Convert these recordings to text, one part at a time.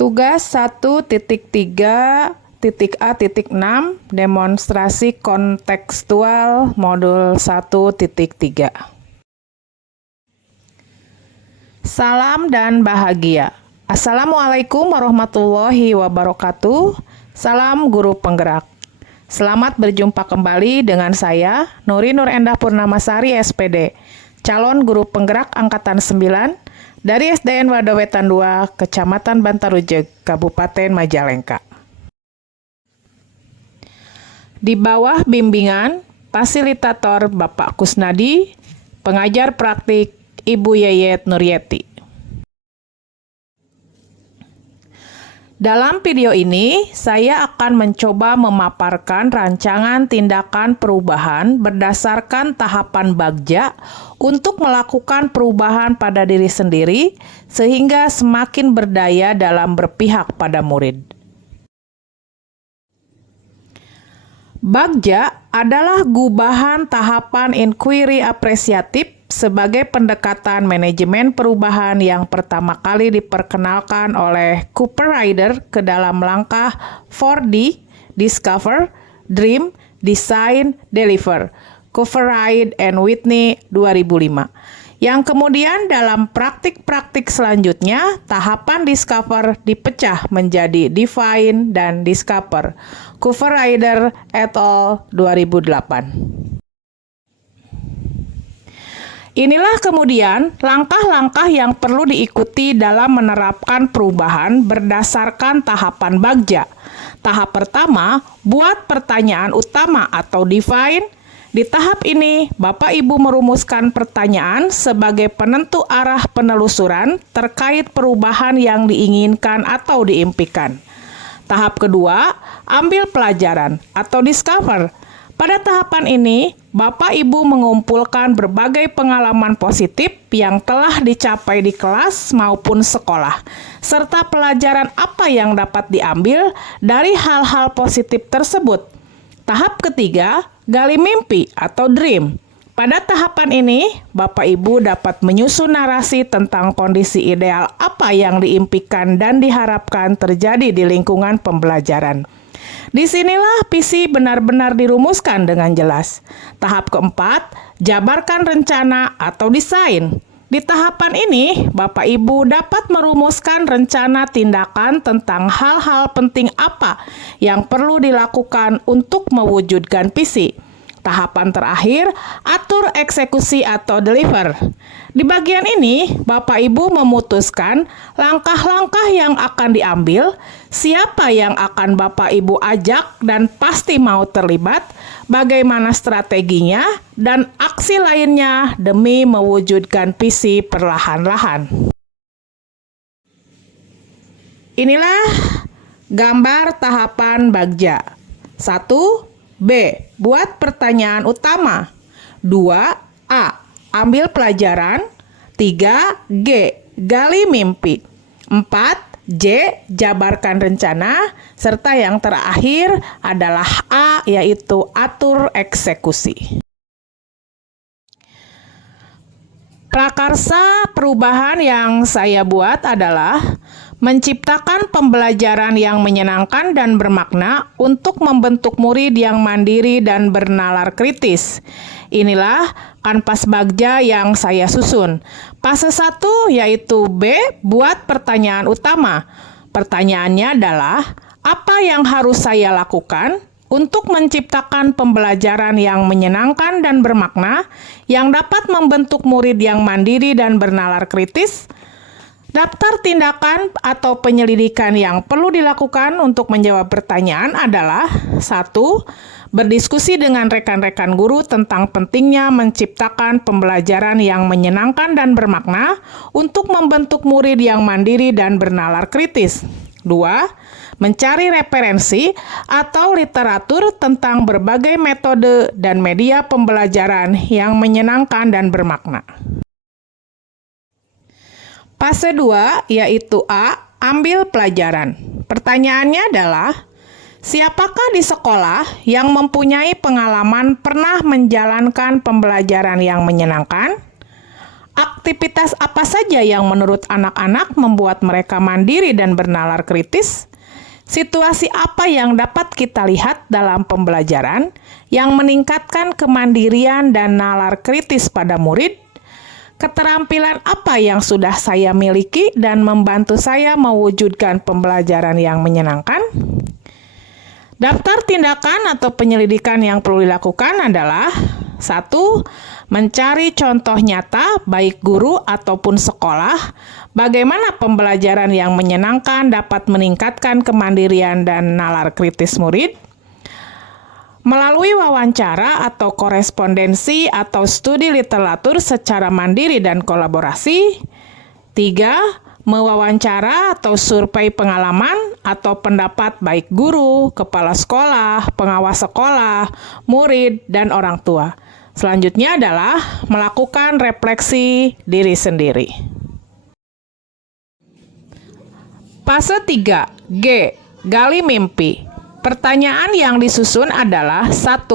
Tugas 1.3.a.6 Demonstrasi kontekstual modul 1.3. Salam dan bahagia. Assalamualaikum warahmatullahi wabarakatuh. Salam guru penggerak. Selamat berjumpa kembali dengan saya, Nuri Nur Endah Purnamasari SPD, calon guru penggerak Angkatan 9 dari SDN Wadawetan 2, Kecamatan Bantarujeg, Kabupaten Majalengka. Di bawah bimbingan fasilitator Bapak Kusnadi, pengajar praktik Ibu Yeyet Nuryeti. Dalam video ini, saya akan mencoba memaparkan rancangan tindakan perubahan berdasarkan tahapan Bagja untuk melakukan perubahan pada diri sendiri sehingga semakin berdaya dalam berpihak pada murid. Bagja adalah gubahan tahapan inquiry apresiatif sebagai pendekatan manajemen perubahan yang pertama kali diperkenalkan oleh Cooper Ryder ke dalam langkah 4D, Discover, Dream, Design, Deliver, Cooper Ryder and Whitney 2005. Yang kemudian dalam praktik-praktik selanjutnya, tahapan Discover dipecah menjadi Define dan Discover, Cooper Ryder et al. 2008. Inilah kemudian langkah-langkah yang perlu diikuti dalam menerapkan perubahan berdasarkan tahapan Bagja. Tahap pertama, buat pertanyaan utama atau define. Di tahap ini, Bapak Ibu merumuskan pertanyaan sebagai penentu arah penelusuran terkait perubahan yang diinginkan atau diimpikan. Tahap kedua, ambil pelajaran atau discover. Pada tahapan ini, Bapak Ibu mengumpulkan berbagai pengalaman positif yang telah dicapai di kelas maupun sekolah, serta pelajaran apa yang dapat diambil dari hal-hal positif tersebut. Tahap ketiga, gali mimpi atau dream. Pada tahapan ini, Bapak Ibu dapat menyusun narasi tentang kondisi ideal apa yang diimpikan dan diharapkan terjadi di lingkungan pembelajaran. Disinilah visi benar-benar dirumuskan dengan jelas. Tahap keempat, jabarkan rencana atau desain. Di tahapan ini, Bapak Ibu dapat merumuskan rencana tindakan tentang hal-hal penting apa yang perlu dilakukan untuk mewujudkan visi. Tahapan terakhir, atur eksekusi atau deliver. Di bagian ini, Bapak Ibu memutuskan langkah-langkah yang akan diambil, siapa yang akan Bapak Ibu ajak dan pasti mau terlibat, bagaimana strateginya, dan aksi lainnya demi mewujudkan visi perlahan-lahan. Inilah gambar tahapan Bagja. 1. B. Buat pertanyaan utama. 2. A. Ambil pelajaran. 3. G. Gali mimpi. 4. J. Jabarkan rencana. Serta yang terakhir adalah A, yaitu atur eksekusi. Prakarsa perubahan yang saya buat adalah menciptakan pembelajaran yang menyenangkan dan bermakna untuk membentuk murid yang mandiri dan bernalar kritis. Inilah kanvas Bagja yang saya susun. Fase 1 yaitu B, buat pertanyaan utama. Pertanyaannya adalah, apa yang harus saya lakukan untuk menciptakan pembelajaran yang menyenangkan dan bermakna yang dapat membentuk murid yang mandiri dan bernalar kritis? Daftar tindakan atau penyelidikan yang perlu dilakukan untuk menjawab pertanyaan adalah 1. Berdiskusi dengan rekan-rekan guru tentang pentingnya menciptakan pembelajaran yang menyenangkan dan bermakna untuk membentuk murid yang mandiri dan bernalar kritis. 2. Mencari referensi atau literatur tentang berbagai metode dan media pembelajaran yang menyenangkan dan bermakna. Fase 2 yaitu A, ambil pelajaran. Pertanyaannya adalah, siapakah di sekolah yang mempunyai pengalaman pernah menjalankan pembelajaran yang menyenangkan? Aktivitas apa saja yang menurut anak-anak membuat mereka mandiri dan bernalar kritis? Situasi apa yang dapat kita lihat dalam pembelajaran yang meningkatkan kemandirian dan nalar kritis pada murid? Keterampilan apa yang sudah saya miliki dan membantu saya mewujudkan pembelajaran yang menyenangkan? Daftar tindakan atau penyelidikan yang perlu dilakukan adalah 1. Mencari contoh nyata baik guru ataupun sekolah bagaimana pembelajaran yang menyenangkan dapat meningkatkan kemandirian dan nalar kritis murid. Melalui wawancara atau korespondensi atau studi literatur secara mandiri dan kolaborasi. 3. Mewawancara atau survei pengalaman atau pendapat baik guru, kepala sekolah, pengawas sekolah, murid, dan orang tua. Selanjutnya adalah melakukan refleksi diri sendiri. Fase 3, G. Gali mimpi. Pertanyaan yang disusun adalah 1.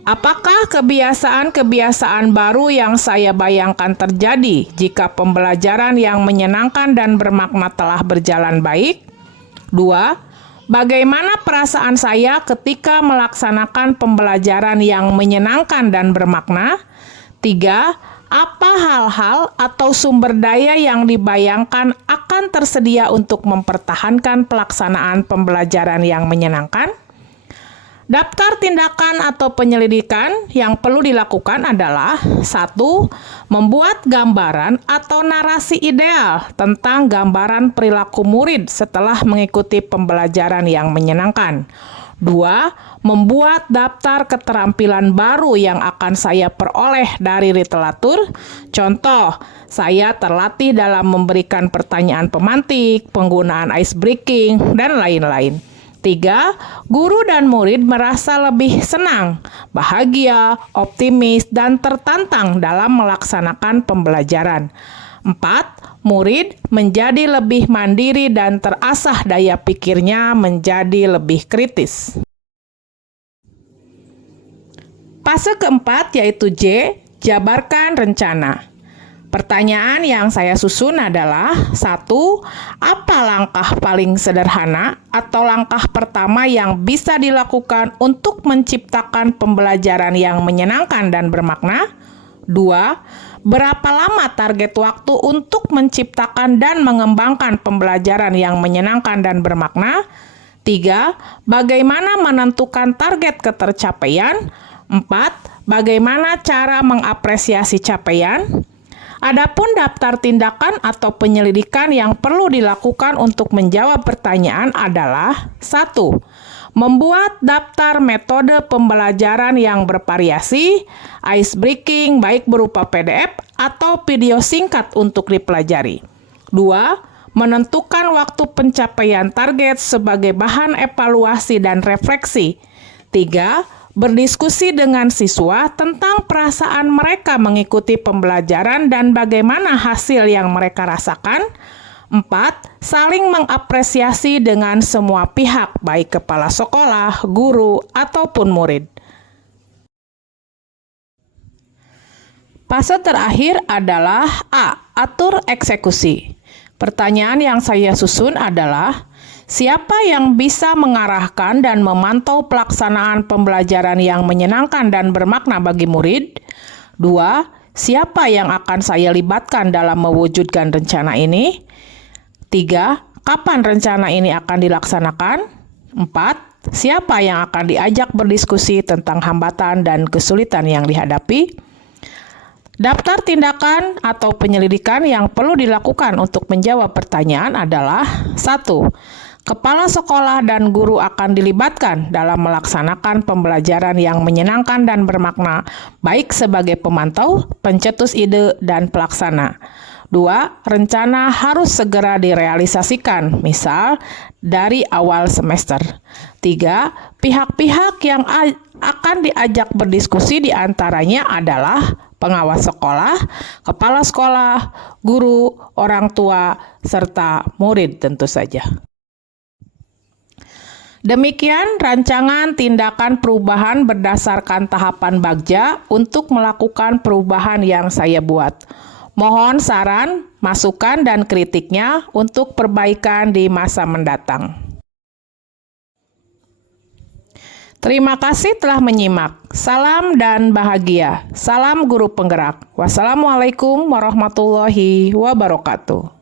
Apakah kebiasaan-kebiasaan baru yang saya bayangkan terjadi jika pembelajaran yang menyenangkan dan bermakna telah berjalan baik? 2. Bagaimana perasaan saya ketika melaksanakan pembelajaran yang menyenangkan dan bermakna? 3. Apa hal-hal atau sumber daya yang dibayangkan akan tersedia untuk mempertahankan pelaksanaan pembelajaran yang menyenangkan? Daftar tindakan atau penyelidikan yang perlu dilakukan adalah 1. Membuat gambaran atau narasi ideal tentang gambaran perilaku murid setelah mengikuti pembelajaran yang menyenangkan. 2. Membuat daftar keterampilan baru yang akan saya peroleh dari literatur. Contoh, saya terlatih dalam memberikan pertanyaan pemantik, penggunaan ice breaking, dan lain-lain. 3. Guru dan murid merasa lebih senang, bahagia, optimis, dan tertantang dalam melaksanakan pembelajaran. 4. Murid menjadi lebih mandiri dan terasah daya pikirnya menjadi lebih kritis. Fase keempat yaitu J, jabarkan rencana. Pertanyaan yang saya susun adalah 1. Apa langkah paling sederhana atau langkah pertama yang bisa dilakukan untuk menciptakan pembelajaran yang menyenangkan dan bermakna? 2. Berapa lama target waktu untuk menciptakan dan mengembangkan pembelajaran yang menyenangkan dan bermakna? 3. Bagaimana menentukan target ketercapaian? 4. Bagaimana cara mengapresiasi capaian? Adapun daftar tindakan atau penyelidikan yang perlu dilakukan untuk menjawab pertanyaan adalah 1. Membuat daftar metode pembelajaran yang bervariasi, ice breaking baik berupa PDF atau video singkat untuk dipelajari. 2. Menentukan waktu pencapaian target sebagai bahan evaluasi dan refleksi. 3. Berdiskusi dengan siswa tentang perasaan mereka mengikuti pembelajaran dan bagaimana hasil yang mereka rasakan. 4. Saling mengapresiasi dengan semua pihak, baik kepala sekolah, guru, ataupun murid. Fase terakhir adalah A. Atur eksekusi. Pertanyaan yang saya susun adalah, siapa yang bisa mengarahkan dan memantau pelaksanaan pembelajaran yang menyenangkan dan bermakna bagi murid? 2. Siapa yang akan saya libatkan dalam mewujudkan rencana ini? 3. Kapan rencana ini akan dilaksanakan? 4. Siapa yang akan diajak berdiskusi tentang hambatan dan kesulitan yang dihadapi? Daftar tindakan atau penyelidikan yang perlu dilakukan untuk menjawab pertanyaan adalah 1. Kepala sekolah dan guru akan dilibatkan dalam melaksanakan pembelajaran yang menyenangkan dan bermakna, baik sebagai pemantau, pencetus ide, dan pelaksana. 2. Rencana harus segera direalisasikan, misal dari awal semester. 3. Pihak-pihak yang akan diajak berdiskusi diantaranya adalah pengawas sekolah, kepala sekolah, guru, orang tua, serta murid tentu saja. Demikian rancangan tindakan perubahan berdasarkan tahapan Bagja untuk melakukan perubahan yang saya buat. Mohon saran, masukan, dan kritiknya untuk perbaikan di masa mendatang. Terima kasih telah menyimak. Salam dan bahagia. Salam guru penggerak. Wassalamualaikum warahmatullahi wabarakatuh.